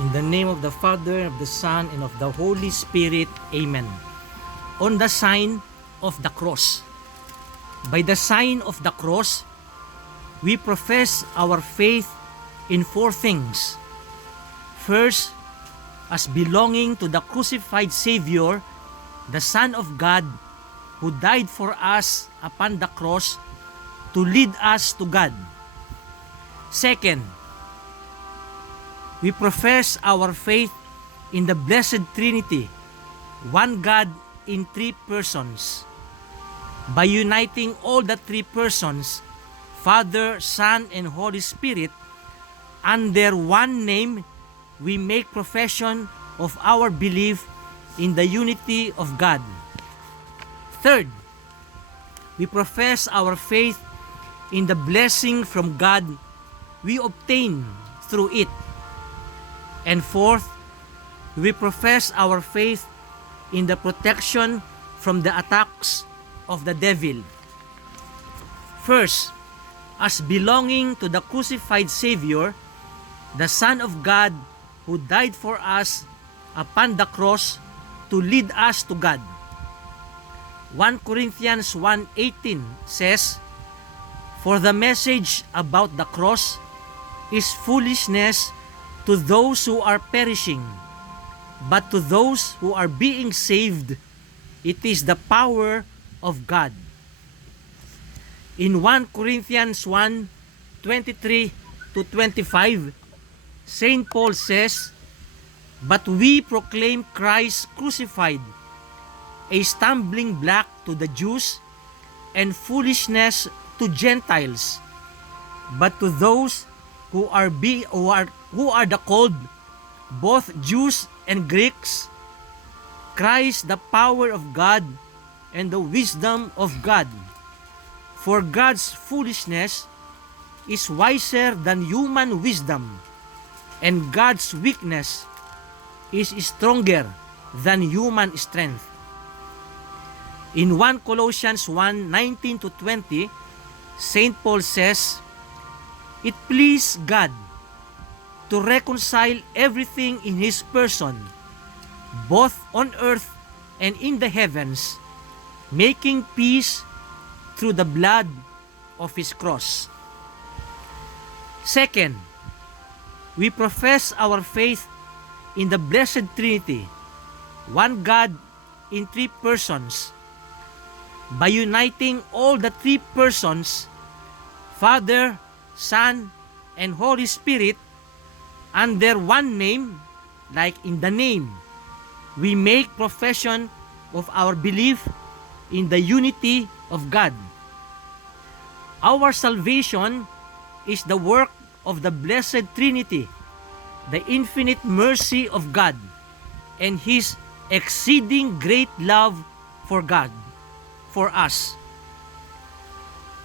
In the name of the Father, of the Son, and of the Holy Spirit. Amen. On the sign of the cross. By the sign of the cross, we profess our faith in four things. First, as belonging to the crucified Savior, the Son of God, who died for us upon the cross to lead us to God. Second, we profess our faith in the Blessed Trinity, one God in three persons. By uniting all the three persons, Father, Son, and Holy Spirit, under one name, we make profession of our belief in the unity of God. Third, we profess our faith in the blessing from God we obtain through it. And fourth, we profess our faith in the protection from the attacks of the devil. First, as belonging to the crucified Savior, the Son of God who died for us upon the cross to lead us to God. 1 Corinthians 1:18 says, "For the message about the cross is foolishness to those who are perishing, but to those who are being saved, it is the power of God." In 1 Corinthians 1:23-25, St. Paul says, "But we proclaim Christ crucified, a stumbling block to the Jews and foolishness to Gentiles, but to those who are the called, both Jews and Greeks, Christ the power of God and the wisdom of God. For God's foolishness is wiser than human wisdom, and God's weakness is stronger than human strength." In 1 Colossians 1:19-20, St. Paul says, "It pleased God to reconcile everything in His person, both on earth and in the heavens, making peace through the blood of His cross." Second, we profess our faith in the Blessed Trinity, one God in three persons. By uniting all the three persons, Father, Son, and Holy Spirit, under one name, like in the name, we make profession of our belief in the unity of God. Our salvation is the work of the Blessed Trinity, the infinite mercy of God, and His exceeding great love for us.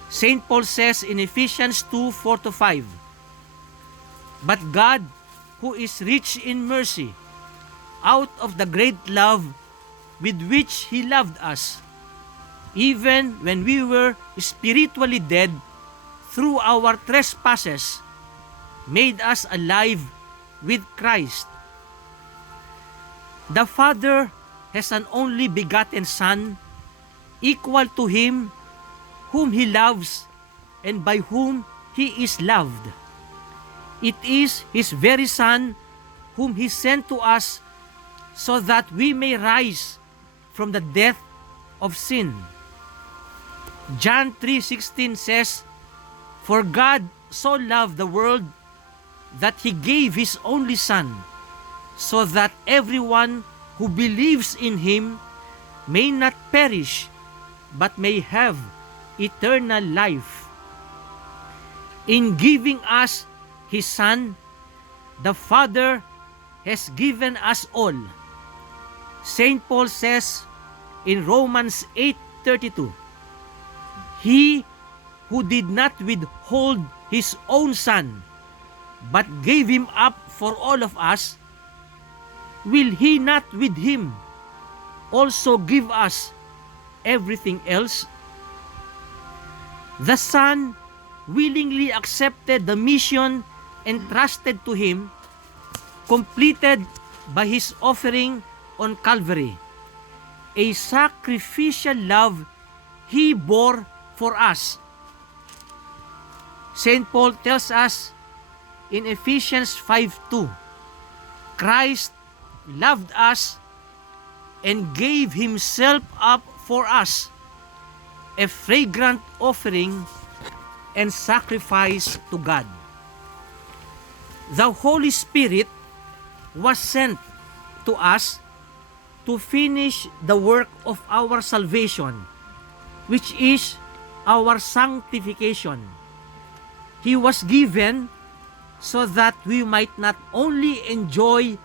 St. Paul says in Ephesians 2:4-5, "But God, who is rich in mercy, out of the great love with which He loved us, even when we were spiritually dead through our trespasses, made us alive with Christ." The Father has an only begotten Son, equal to Him whom He loves and by whom He is loved. It is His very Son whom He sent to us so that we may rise from the death of sin. John 3:16 says, "For God so loved the world that He gave His only Son, so that everyone who believes in Him may not perish, but may have eternal life." In giving us His Son, the Father has given us all. St. Paul says in Romans 8:32, "He who did not withhold His own Son, but gave Him up for all of us, will He not with Him also give us everything else?" The Son willingly accepted the mission entrusted to Him completed by His offering on Calvary, a sacrificial love He bore for us. St. Paul tells us in Ephesians 5:2, Christ loved us and gave Himself up for us, a fragrant offering and sacrifice to God. The Holy Spirit was sent to us to finish the work of our salvation, which is our sanctification. He was given so that we might not only enjoy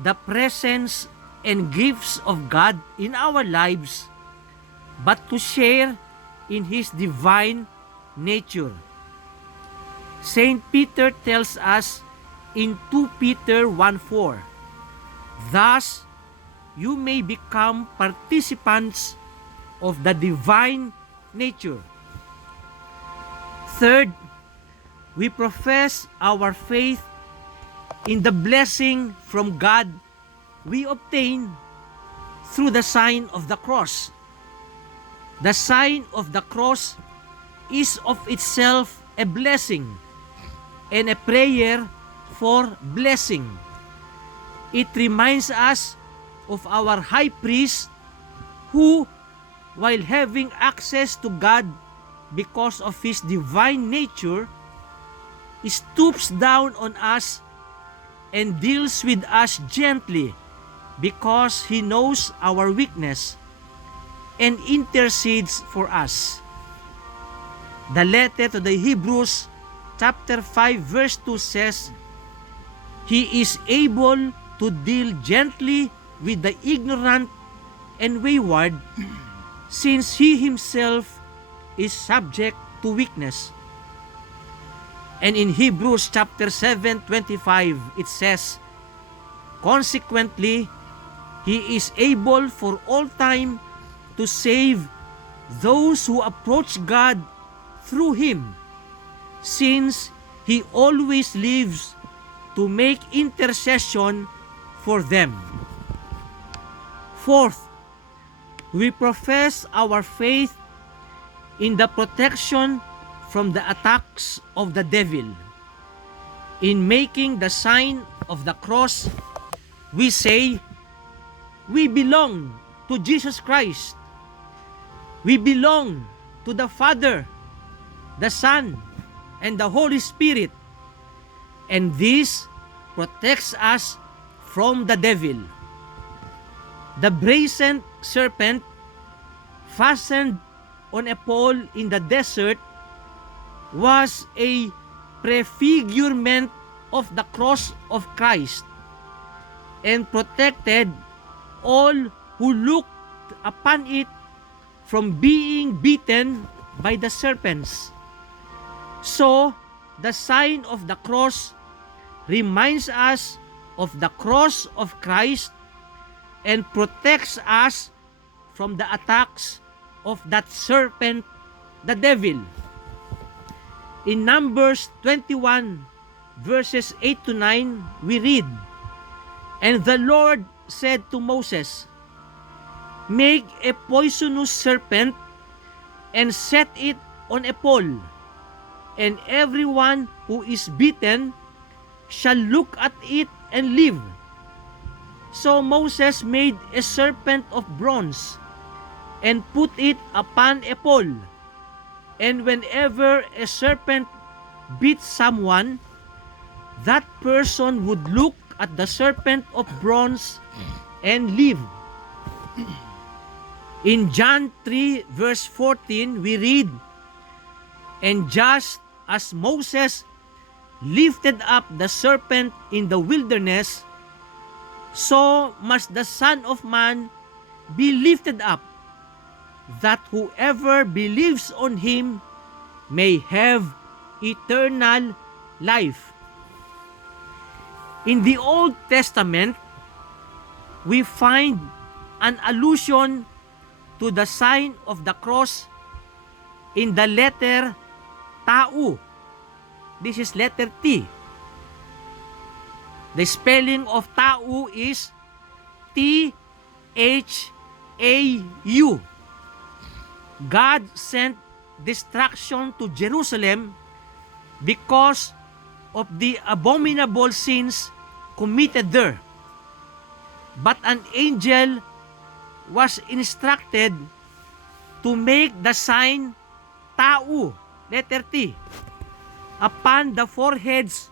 the presence and gifts of God in our lives, but to share in His divine nature. Saint Peter tells us in 2 Peter 1:4, thus you may become participants of the divine nature. Third, we profess our faith in the blessing from God we obtain through the sign of the cross. The sign of the cross is of itself a blessing and a prayer for blessing. It reminds us of our high priest who, while having access to God because of His divine nature, stoops down on us and deals with us gently because He knows our weakness and intercedes for us. The letter to the Hebrews chapter 5 verse 2 says, He is able to deal gently with the ignorant and wayward, since He Himself is subject to weakness. And in Hebrews chapter 7:25 it says, consequently, He is able for all time to save those who approach God through Him, since He always lives to make intercession for them. Fourth, we profess our faith in the protection from the attacks of the devil. In making the sign of the cross, we say, we belong to Jesus Christ. We belong to the Father, the Son, and the Holy Spirit. And this protects us from the devil. The brazen serpent fastened on a pole in the desert was a prefigurement of the cross of Christ and protected all who looked upon it from being beaten by the serpents. So, the sign of the cross reminds us of the cross of Christ and protects us from the attacks of that serpent, the devil. In Numbers 21 verses 8 to 9, we read, And the Lord said to Moses, Make a poisonous serpent and set it on a pole, and everyone who is bitten shall look at it and live. So Moses made a serpent of bronze and put it upon a pole, and whenever a serpent bit someone, that person would look at the serpent of bronze and live. In John 3 verse 14, we read, And just as Moses lifted up the serpent in the wilderness, so must the Son of Man be lifted up, that whoever believes on Him may have eternal life. In the Old Testament, we find an allusion to the sign of the cross in the letter Tau. This is letter T. The spelling of Tau is T-H-A-U. God sent destruction to Jerusalem because of the abominable sins committed there. But an angel was instructed to make the sign Tau, letter T, upon the foreheads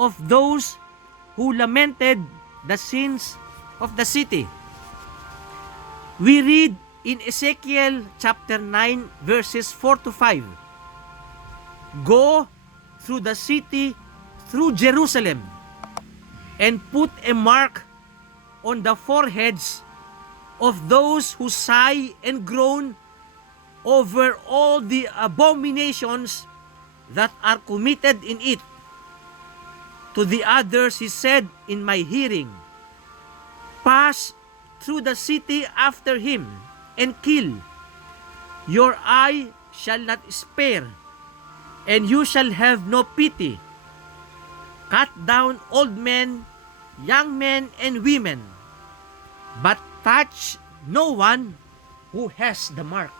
of those who lamented the sins of the city. We read in Ezekiel chapter 9 verses 4 to 5, "Go through the city, through Jerusalem, and put a mark on the foreheads of those who sigh and groan over all the abominations that are committed in it." To the others he said in my hearing, "Pass through the city after him and kill. Your eye shall not spare, and you shall have no pity. Cut down old men, young men, and women, but touch no one who has the mark."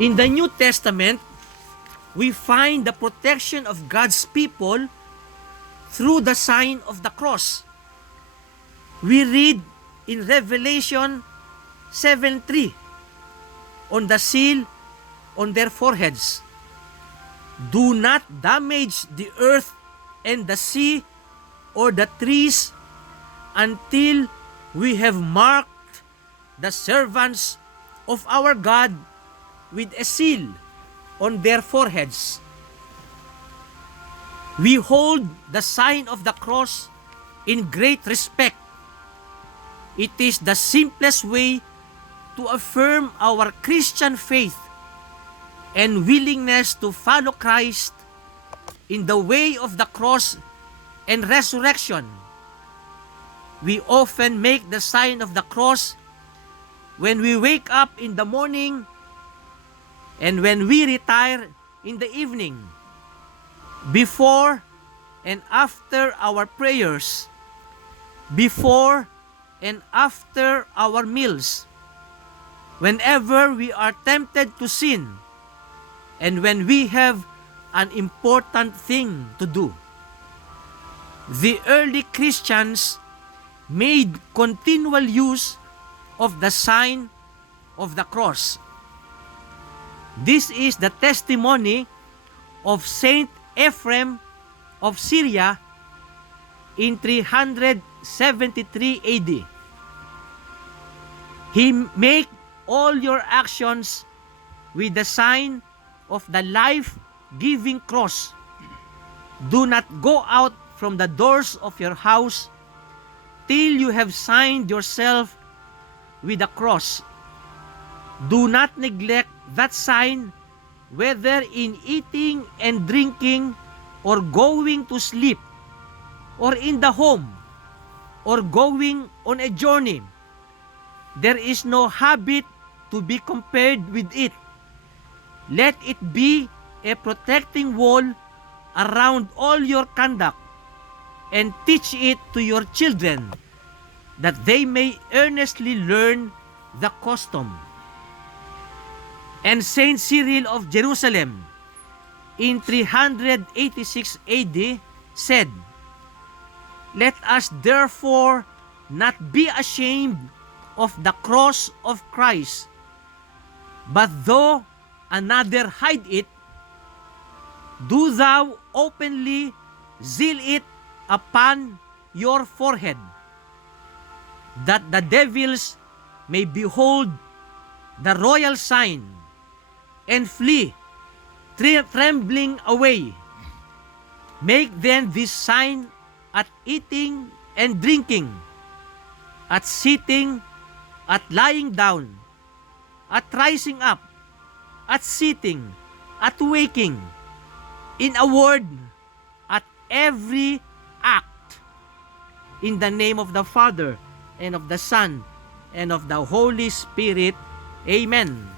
In the New Testament, we find the protection of God's people through the sign of the cross. We read in Revelation 7:3, on the seal on their foreheads, "Do not damage the earth and the sea or the trees until we have marked the servants of our God with a seal on their foreheads." We hold the sign of the cross in great respect. It is the simplest way to affirm our Christian faith and willingness to follow Christ in the way of the cross and resurrection. We often make the sign of the cross when we wake up in the morning and when we retire in the evening, before and after our prayers, before and after our meals, whenever we are tempted to sin, and when we have an important thing to do. The early Christians made continual use of the sign of the cross. This is the testimony of Saint Ephrem of Syria in 373 AD. He make all your actions with the sign of the life-giving cross. Do not go out from the doors of your house till you have signed yourself with the cross. Do not neglect that sign, whether in eating and drinking, or going to sleep, or in the home, or going on a journey. There is no habit to be compared with it. Let it be a protecting wall around all your conduct, and teach it to your children, that they may earnestly learn the custom. And Saint Cyril of Jerusalem in 386 AD said, "Let us therefore not be ashamed of the cross of Christ, but though another hide it, do thou openly seal it upon your forehead, that the devils may behold the royal sign and flee trembling away. Make then this sign at eating and drinking, at sitting, at lying down, at rising up, at sitting, at waking, in a word, at every act. In the name of the Father, and of the Son, and of the Holy Spirit. Amen."